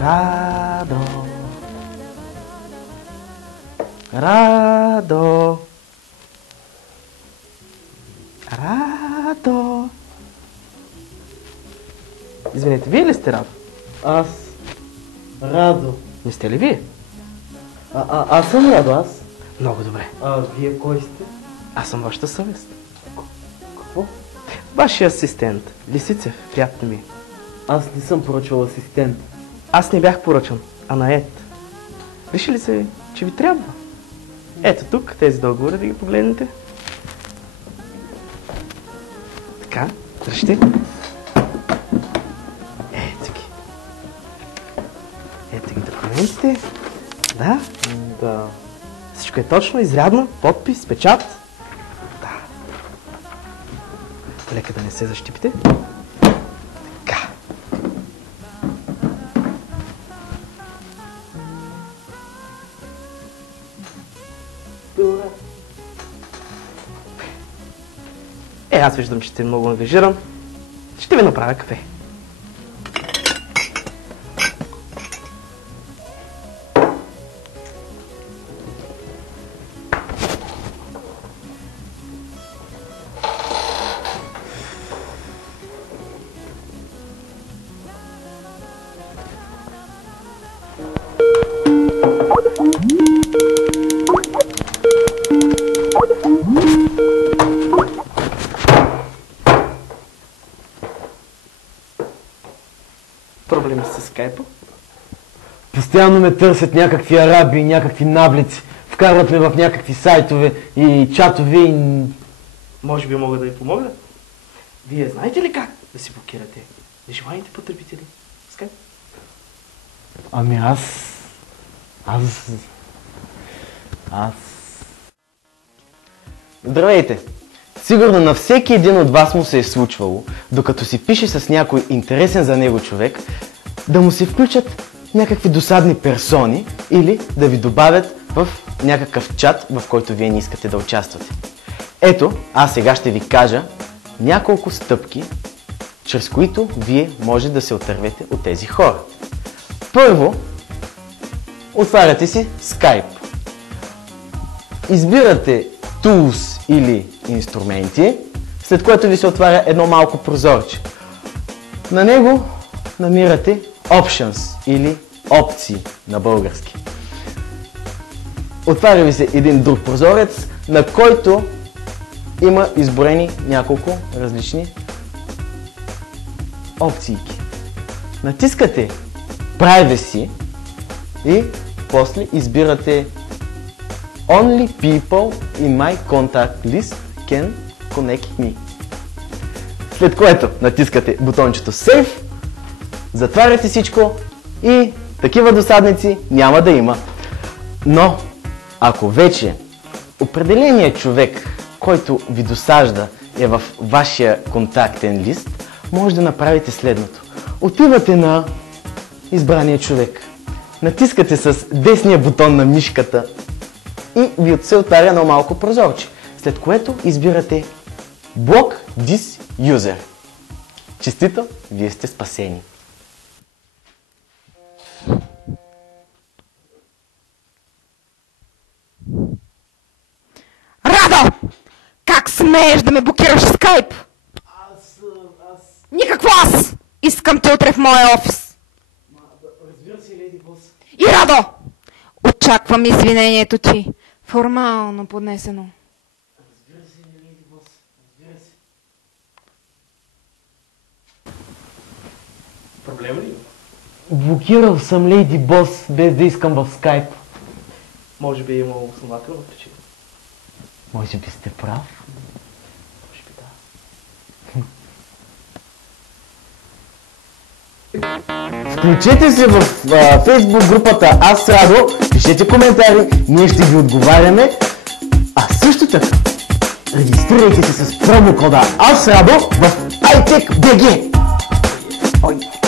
Радо, Радо, Радо. Извинете, вие ли сте Радо? Аз. Радо. Не сте ли вие? Аз съм Радо, аз. Много добре. Вие кой сте? Аз съм вашата съвест. Какво? Вашия асистент, Лисицев, приятно ми. Аз не съм поръчал асистент. Аз не бях поръчан, а наед. Решили се, че ви трябва. Ето тук, тези договори, да ги погледнете. Така, дръжте. Ето ги. Ето ги документите. Да? Да. Всичко е точно, изрядно, подпис, печат. Да. Лека да не се защипите. Така. Добре. Аз виждам, че сте много ангажиран. Ще ви направя кафе. Проблеми с скайпа? Постоянно ме търсят някакви араби, някакви наглици. Вкарват ме в някакви сайтове и чатове и... Може би мога да ви помогна? Вие знаете ли как да си блокирате нежеланите потребители? Скайп? Ами аз... Здравейте! Сигурно на всеки един от вас му се е случвало, докато си пише с някой интересен за него човек, да му се включат някакви досадни персони или да ви добавят в някакъв чат, в който вие не искате да участвате. Ето, аз сега ще ви кажа няколко стъпки, чрез които вие може да се отървете от тези хора. Първо, отваряте си Skype. Избирате Tools или инструменти, след което ви се отваря едно малко прозорче. На него намирате Options или опции на български. Отваря ви се един друг прозорец, на който има изброени няколко различни опции. Натискате Privacy и после избирате Only people in my contact list can connect me. След което натискате бутончето Save, затваряте всичко и такива досадници няма да има. Но, ако вече определеният човек, който ви досажда, е в вашия контактен лист, може да направите следното. Отивате на избрания човек, натискате с десния бутон на мишката и ви се отваря едно малко прозорче, след което избирате Block this user. Честито, вие сте спасени. Радо! Как смееш да ме блокираш в скайп? Никакво аз! Искам те утре в моя офис. Разбира се, леди бос. И Радо! Очаквам извинението ти. Формално поднесено. Разбира се, леди бос. Разбира се. Проблема ли? Блокирал съм леди бос, без да искам в скайп. Може би е имало основателна причина. Може би сте прав. Може би да. Включете се в Facebook групата Аз Радо, пишете коментари, ние ще ви отговаряме. А също така, регистрирайте се с промокода Аз Радо в iTech BG. Ой.